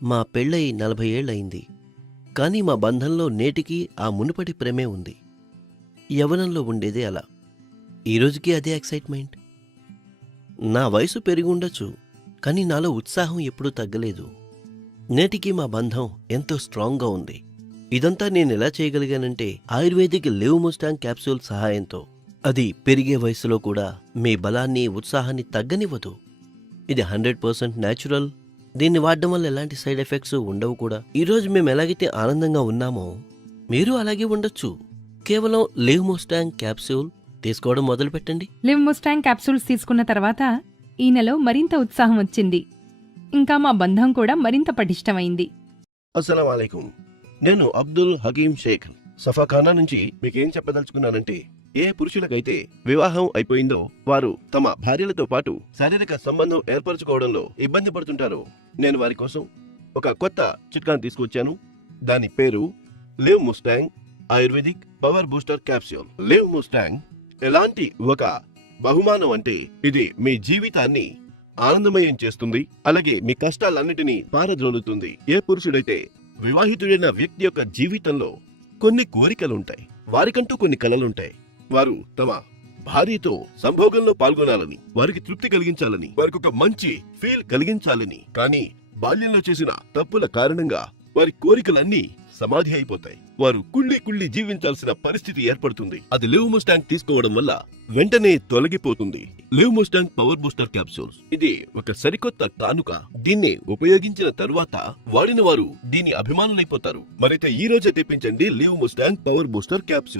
మా పెళ్ళై 40 ఏళ్లయింది. కానీ మా బంధంలో నేటికీ ఆ మునుపటి ప్రేమే ఉంది. యవ్వనంలో ఉండేదే అలా. ఈరోజుకి అదే ఎక్సైట్మెంట్. నా వయసు పెరిగుండొచ్చు, కానీ నాలో ఉత్సాహం ఎప్పుడూ తగ్గలేదు. నేటికీ మా బంధం ఎంతో స్ట్రాంగ్గా ఉంది. ఇదంతా నేనెలా చేయగలిగానంటే ఆయుర్వేదిక్ లివ్ ముస్టాంగ్ క్యాప్సూల్ సహాయంతో. అది పెరిగే వయసులో కూడా మీ బలాన్ని, ఉత్సాహాన్ని తగ్గనివ్వదు. ఇది 100% న్యాచురల్. దీన్ని వాడడం వల్ల ఎలాంటి సైడ్ ఎఫెక్ట్స్ ఉండవు కూడా. ఈరోజు మేము ఎలాగైతే ఆనందంగా ఉన్నామో మీరు అలాగే ఉండొచ్చు. కేవలం లివ్ ముస్టాంగ్ క్యాప్సూల్ తీసుకోవడం మొదలుపెట్టండి. లివ్ ముస్టాంగ్ క్యాప్సూల్స్ తీసుకున్న తర్వాత ఈ నెల మరింత ఉత్సాహం వచ్చింది. ఇంకా మా బంధం కూడా మరింత పటిష్టమైంది. అస్సలం వాలేకుం. నేను అబ్దుల్ హకీం షేక్ సఫాఖానా నుంచి మీకేం చెప్పదలుచుకున్నానంటే, ఏ పురుషులకైతే వివాహం అయిపోయిందో వారు తమ భార్యలతో పాటు శారీరక సంబంధం ఏర్పరచుకోవడంలో ఇబ్బంది పడుతుంటారో, నేను వారి కోసం ఒక కొత్త చిట్కాను తీసుకొచ్చాను. దాని పేరు live Mustang ayurvedic power booster capsule. Live Mustang ఎలాంటి ఒక బహుమానం అంటే, ఇది మీ జీవితాన్ని ఆనందమయం చేస్తుంది. అలాగే మీ కష్టాలన్నిటినీ పారద్రోలుతుంది. ఏ పురుషుడైతే వివాహితుడైన వ్యక్తి యొక్క జీవితంలో కొన్ని కోరికలుంటాయి, వారికంటూ కొన్ని కలలుంటాయి. వారు తమ భార్యతో సంభోగంలో పాల్గొనాలని, వారికి తృప్తి కలిగించాలని, వారికి ఒక మంచి ఫీల్ కలిగించాలని, కానీ బాల్యంలో చేసిన తప్పుల కారణంగా వారి కోరికలన్నీ సమాధి అయిపోతాయి. వారు కుళ్ళి జీవించాల్సిన పరిస్థితి ఏర్పడుతుంది. అది లివ్ ముస్టాంగ్ తీసుకోవడం వల్ల వెంటనే తొలగిపోతుంది. Live Mustang power booster capsules ఇది ఒక సరికొత్త కానుక. దీన్ని ఉపయోగించిన తరువాత వాడిన వారు దీని అభిమానులైపోతారు. మరైతే ఈ రోజే తెప్పించండి Liv Mustang power booster capsule.